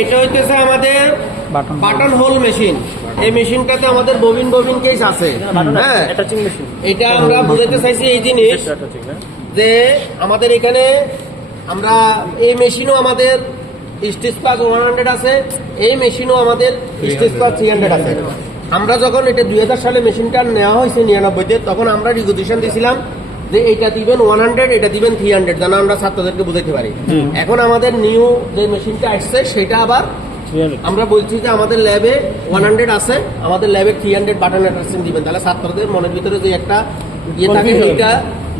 এটা হইতেছে আমাদের বাটন হোল মেশিন। এই মেশিনটাতে আমাদের ববিন কেস আছে। হ্যাঁ, এটা আমরা বুঝাতে চাইছি এই জিনিস যে আমাদের এখানে আমরা এই মেশিনও আমাদের স্টিচ প্লাস 100 আছে, এই মেশিনও আমাদের স্টিচ প্লাস 300 আছে। আমরা যখন এটা 2000 সালে মেশিনটা নেওয়া হয়েছে 99-তে, তখন আমরা রিকোজিশন দিয়েছিলাম যে এটা দিবেন 100, এটা দিবেন 300, যেন আমরা ছাত্রদেরকে বুঝাইতে পারি। এখন আমাদের নিউ যে মেশিনটা আসছে সেটা আবার আমরা বলছি যে আমাদের ল্যাবে 100 আছে, আমাদের ল্যাবে 300 বাটন অ্যাটাচমেন্ট দিবেন, তাহলে ছাত্রদের মনের ভিতরে যে একটা ইয়ে থাকে এটা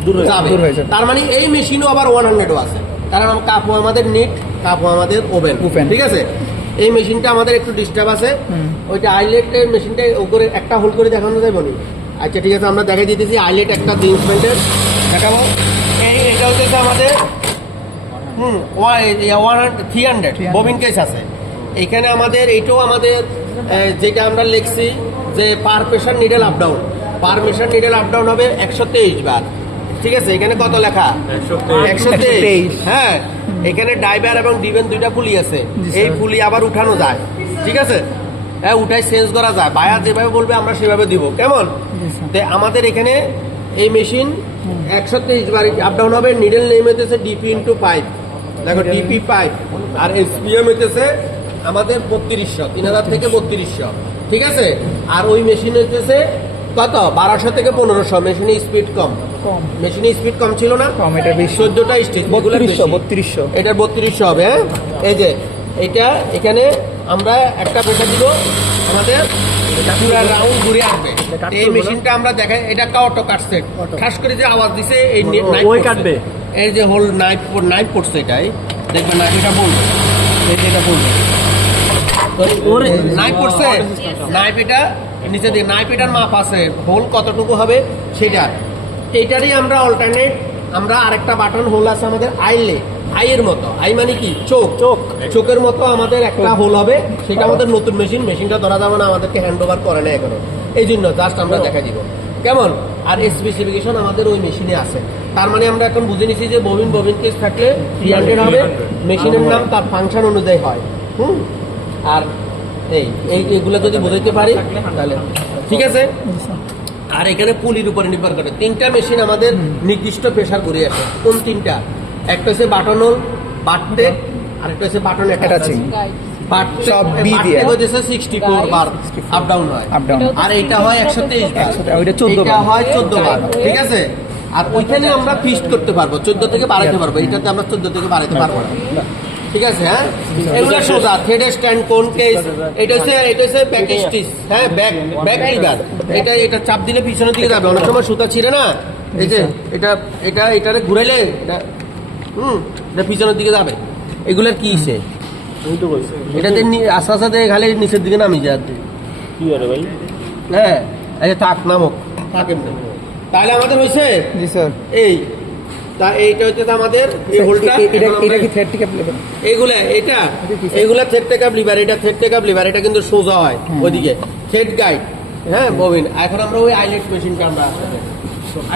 দূর যাবে। তার মানে এই মেশিনও আবার 100ও আছে, কারণ কাপও আমাদের নিট, কাপও আমাদের ওভেন। ঠিক আছে, এই মেশিনটা আমাদের একটু ডিস্টার্ব আছে, ওইটা আইলেটের মেশিনটা উপরে একটা হোল করে দেখানো যাবে না। আচ্ছা ঠিক আছে, আমরা দেখাই দিতেছি আইলেট একটা ইনস্ট্রুমেন্টের দেখাবো। এটা হচ্ছে আমাদের 300 ববিন কেস আছে এখানে আমাদের। এইটাও আমাদের যেটা আমরা লিখছি যে পার প্রেশার নিডেল আপ ডাউন, পার প্রেশার নিডেল আপ ডাউন হবে 123 বার। ঠিক আছে, এখানে কত লেখা? 123। হ্যাঁ, এখানে ডাইভার এবং ডিভেন দুইটা পুলি আছে, এই পুলি আবার উঠানো যায়। ঠিক আছে, হ্যাঁ, উঠাই চেঞ্জ করা যায়, বায়ার যেভাবে বলবে আমরা সেভাবে দিব। কেমন? আমাদের এখানে এই মেশিন 123 বার আপ ডাউন হবে। নিডেল নেম হইতেছে ডিপি ইন্টু 5, দেখো ডিপি 5, আর এসপিএম হইতেছে আমাদের 3200, 3000 থেকে 3200। ঠিক আছে, আর ওই মেশিন হইতেছে কত? 1200 থেকে 1500। মেশিনের স্পিড কম, মেশিনের স্পিড কম ছিল না, 14টা স্টেজ, 3200, এটা 3200 হবে। হ্যাঁ, এই যে এটা এখানে আমরা একটা প্রেসার দিব, আমাদের পুরো রাউন্ড ঘুরে আসবে। এই মেশিনটা আমরা দেখাই, এটা অটো কাটছে, খাস করে যে আওয়াজ দিছে এই নাইফ কাটবে, এই যে হোল নাইফ পড়ছে, এটাই দেখবেন না, এটা বলবে, এটা বলবে নাইফ পড়ছে, নাইফ এটা নিচে দিয়ে নাইফ, এটার মাপ আছে, হোল কতটুকু হবে সেটা। এইটারই আমরা অল্টারনেট, আমরা আরেকটা বাটন হোল আছে আমাদের আইয়ের মতো, আই মানে কি চোখের মতো আমাদের একটা হোল হবে, সেটা আমাদের নতুন মেশিনটা ধরা যাবে না, আমাদেরকে হ্যান্ড ওভার করে না এখনো, এই জন্য জাস্ট আমরা দেখা দিব। কেমন? আর স্পেসিফিকেশন আমাদের ওই মেশিনে আছে। তার মানে আমরা এখন বুঝে নিছি যে ববিন কেস থাকলে 300 হবে, মেশিনের নাম তার ফাংশন অনুযায়ী হয়। আর এইগুলো যদি বোঝাইতে পারি তাহলে ঠিক আছে। আর এখানে পুলির উপরে নির্ভর করে 3টা মেশিন আমাদের নির্দিষ্ট প্রেসার করে আসে। কোন 3টা? একটা হচ্ছে বাটন হোল, বাটতে, আর একটা হচ্ছে বাটন অ্যাটাচিং। সব বি দিয়ে হচ্ছে 64 বার আপ ডাউন হয়, আর এটা হয় 123 বার, ওইটা 14 বার হয়, 14 বার। ঠিক আছে, আর ওইখানে আমরা ফিক্সড করতে পারবো, 14 থেকে বাড়াইতে পারবো, এটাতে আমরা 14 থেকে বাড়াইতে পারবো না। ঠিক আছে, হ্যাঁ, এগুলো সোজা থ্রেড স্ট্যান্ড, কোন কেস, এটা হচ্ছে ব্যাক স্টিচ। হ্যাঁ, ব্যাক লিভার, এটা চাপ দিলে পিছনের দিকে যাবে, অনেক সময় সুতা ছিঁড়ে না, এই যে এটারে ঘুরাইলে এটা পিছনের দিকে যাবে। এগুলোর কি সে এটাতে আস্তে আস্তে খালি নিচের দিকে নামি যায় কি আরে ভাই। হ্যাঁ, এই থাক নামক থাকেন, তাহলে আমাদের হয়েছে। জি স্যার, এইটা হচ্ছে আমাদের এই হোলটা, এটা কি থ্রেড টেকআপ লিভার, এইগুলা থ্রেড টেকআপ লিভার, এটা থ্রেড টেকআপ লিভার, এটা কিন্তু সোজা হয় ওইদিকে থ্রেড গাইড। হ্যাঁ, ববিন। এখন আমরা ওই আইলেট মেশিনটা আমরা